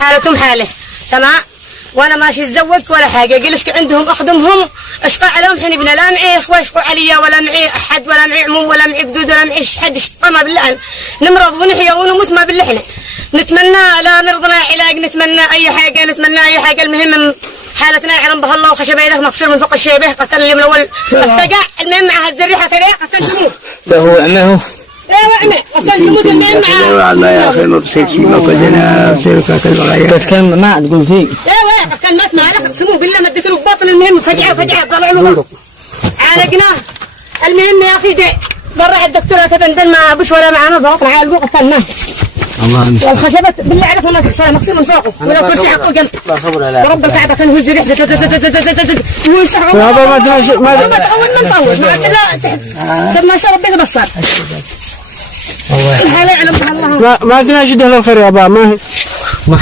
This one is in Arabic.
حالتهم حاله تمام. وانا ماشي اتزوجت ولا حاجه، جلست عندهم اخدمهم اشقى عليهم حين ابن لا معي اخوه يشقوا علي ولا معي احد ولا معي عموم ولا معي جدود ولا معي حد يشقى ما بالله. نمرض ونحيا ونموت ما بالله. احنا نتمنى لا نرضنا علاج، نتمنى اي حاجه، نتمنى اي حاجه. المهم حالتنا يعلم بها الله وخشب يده مكسور من فوق الشيبه. قتل اللي من اول ارتجع. المهم مع الزريحه كذا قتل شموت. ده هو عمه. لا وعمه قتل شموت. المهم مع الله يا اخي ما بصير شيء ما كنا بصير كذا غير. بس كان ما تقول فيه. لا كان مات معنا اقسموا بالله مديت له باطل. المهم فجعه طلع له عالجناه. المهم يا اخي ده برا الدكتوره تبندل ما بش ولا معنا ضغط على البوق قتلناه. الله والخشبة بالله عليك ما تكسر مكسور من فوقه ولا كرسي حقه جنب. ورب الكعبة كان يهز ريحته ويسحب. هذا ما تطول من طول ما ما شاء ربي تبصر. الحالة يعلم الله. ما تناشده للخير يا ابا ما